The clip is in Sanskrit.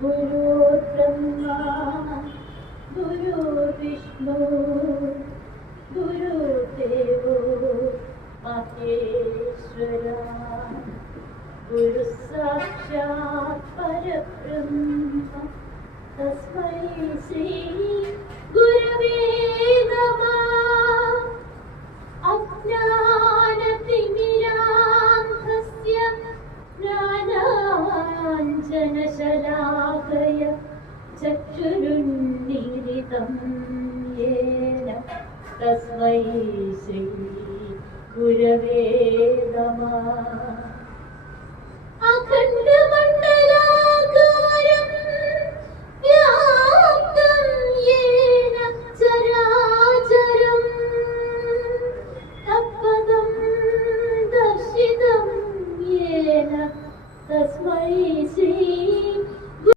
गुरुर्ब्रह्मा गुरुर्विष्णु गुरुर्देवो महेश्वरा गुरुः साक्षात् परब्रह्म तस्मै श्री गुरवे नमः। अज्ञानतिमिरान्धस्य ज्ञानाञ्जनशलाकय चक्षुरुन्मीलितं येन तस्मै श्री गुरवे नमः।